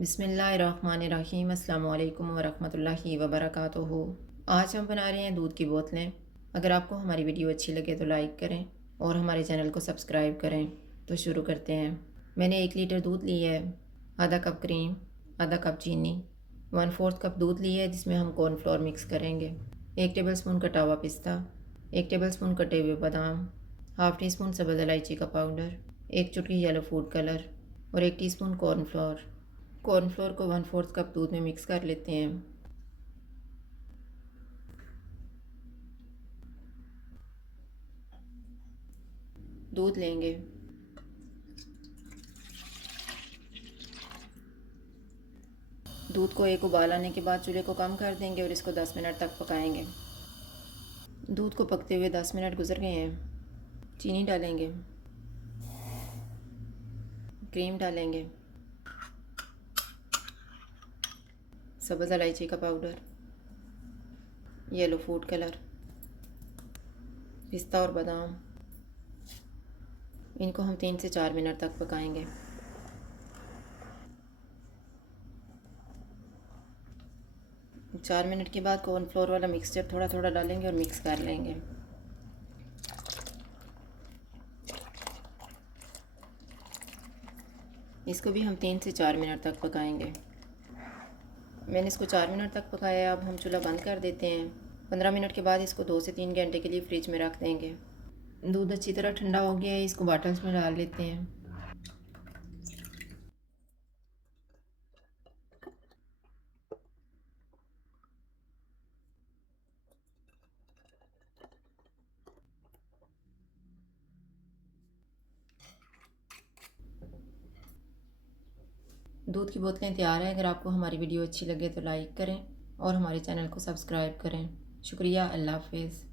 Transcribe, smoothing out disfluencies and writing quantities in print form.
बिस्मिल्लाहिर्रहमानिर्रहीम अस्सलामु अलैकुम वरहमतुल्लाहि वबरकातुहू। आज हम बना रहे हैं दूध की बोतलें। अगर आपको हमारी वीडियो अच्छी लगे तो लाइक करें और हमारे चैनल को सब्सक्राइब करें। तो शुरू करते हैं। मैंने 1 लीटर दूध लिया है, आधा कप क्रीम, आधा कप चीनी, 1/4 कप दूध लिया है जिसमें हम कॉर्नफ्लोर मिक्स करेंगे, 1 टेबल स्पून कटा हुआ पिस्ता, 1 टेबल स्पून कटे हुए बादाम, हाफ़ टी स्पून सब्ज़ इलायची का पाउडर, 1 चुटकी येलो फूड कलर और 1 टीस्पून कॉर्नफ्लोर। कॉर्नफ्लोर को 1/4 कप दूध में मिक्स कर लेते हैं। दूध लेंगे, दूध को एक उबाल आने के बाद चूल्हे को कम कर देंगे और इसको 10 मिनट तक पकाएंगे। दूध को पकते हुए 10 मिनट गुजर गए हैं। चीनी डालेंगे, क्रीम डालेंगे, सब्ज़ इलायची का पाउडर, येलो फूड कलर, पिस्ता और बादाम। इनको हम 3 से 4 मिनट तक पकाएंगे। चार मिनट के बाद कॉर्नफ्लोर वाला मिक्सचर थोड़ा थोड़ा डालेंगे और मिक्स कर लेंगे। इसको भी हम 3 से 4 मिनट तक पकाएंगे। मैंने इसको 4 मिनट तक पकाया। अब हम चूल्हा बंद कर देते हैं। 15 मिनट के बाद इसको 2 से 3 घंटे के लिए फ्रिज में रख देंगे। दूध अच्छी तरह ठंडा हो गया है, इसको बॉटल्स में डाल लेते हैं। दूध की बोतलें तैयार हैं। अगर आपको हमारी वीडियो अच्छी लगे तो लाइक करें और हमारे चैनल को सब्सक्राइब करें। शुक्रिया। अल्लाह हाफ़िज़।